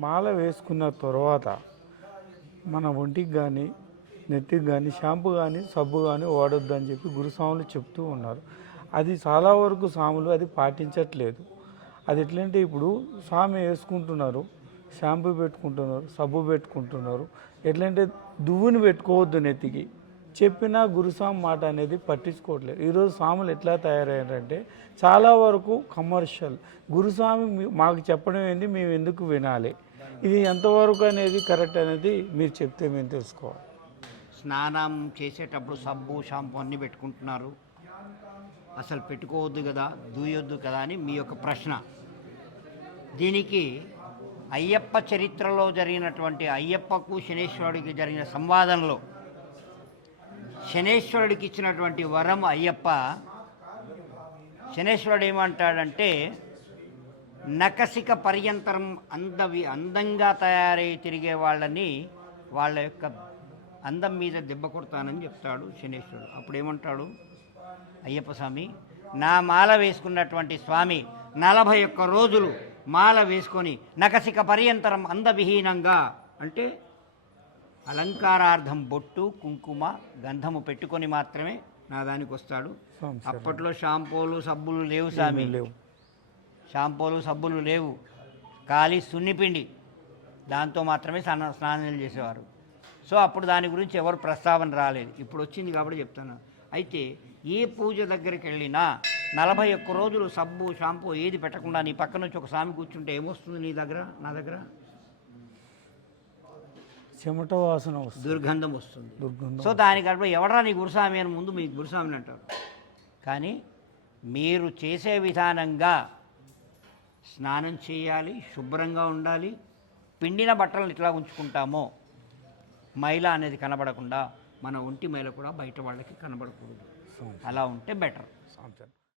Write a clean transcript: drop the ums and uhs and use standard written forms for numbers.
మాల వేసుకున్న తర్వాత మన ఒంటికి కానీ నెత్తికి కానీ షాంపూ కానీ సబ్బు కానీ వాడొద్దు అని చెప్పి గురుస్వాములు చెప్తూ ఉన్నారు. అది చాలా వరకు స్వాములు అది పాటించట్లేదు. అది ఎట్లంటే ఇప్పుడు స్వామి వేసుకుంటున్నారు, షాంపూ పెట్టుకుంటున్నారు, సబ్బు పెట్టుకుంటున్నారు. ఎట్లంటే దువ్వుని పెట్టుకోవద్దు నెత్తికి చెప్పినా గురుస్వామి మాట అనేది పట్టించుకోవట్లేదు. ఈరోజు స్వాములు ఎట్లా తయారయ్యారంటే చాలా వరకు కమర్షియల్. గురుస్వామి మాకు చెప్పడం ఏంటి, మేము ఎందుకు వినాలి, ఇది ఎంతవరకు అనేది కరెక్ట్ అనేది మీరు చెప్తే మేము తెలుసుకోవాలి. స్నానం చేసేటప్పుడు సబ్బు షాంపూ అన్నీ పెట్టుకుంటున్నారు, అసలు పెట్టుకోవద్దు కదా, దూయొద్దు కదా అని మీ యొక్క ప్రశ్న. దీనికి అయ్యప్ప చరిత్రలో జరిగినటువంటి అయ్యప్పకు శనేశ్వరుడికి జరిగిన సంవాదంలో శనేశ్వరుడికి ఇచ్చినటువంటి వరం అయ్యప్ప, శనేశ్వరుడు ఏమంటాడంటే నకసిక పర్యంతరం అందంగా తయారై తిరిగే వాళ్ళని వాళ్ళ యొక్క అందం మీద దెబ్బ కొడతానని చెప్తాడు శనేశ్వరుడు. అప్పుడు ఏమంటాడు అయ్యప్ప స్వామి, నా మాల వేసుకున్నటువంటి స్వామి 41 రోజులు మాల వేసుకొని నకసిక పర్యంతరం అందవిహీనంగా, అంటే అలంకారార్థం బొట్టు కుంకుమ గంధము పెట్టుకొని మాత్రమే నా దానికి వస్తాడు. అప్పట్లో షాంపూలు సబ్బులు లేవు స్వామి, షాంపూలు సబ్బులు లేవు, ఖాళీ సున్నిపిండి దాంతో మాత్రమే స్నానాలు చేసేవారు. సో అప్పుడు దాని గురించి ఎవరు ప్రస్తావన రాలేదు. ఇప్పుడు వచ్చింది కాబట్టి చెప్తాను. అయితే ఏ పూజ దగ్గరికి వెళ్ళినా 41 రోజులు సబ్బు షాంపూ ఏది పెట్టకుండా నీ పక్క నుంచి ఒక స్వామి కూర్చుంటే ఏమొస్తుంది నీ దగ్గర, నా దగ్గర చెమట వాసన వస్తుంది, దుర్గంధం వస్తుంది. సో దానికంటే ఎవడరా నీ గురుస్వామి అని ముందు మీ గురుస్వామిని అంటారు. కానీ మీరు చేసే విధానంగా స్నానం చేయాలి, శుభ్రంగా ఉండాలి, పిండిన బట్టలను ఇట్లా ఉంచుకుంటామో మైల అనేది కనబడకుండా మన ఒంటి మైల కూడా బయట వాళ్ళకి కనబడకూడదు. అలా ఉంటే బెటర్.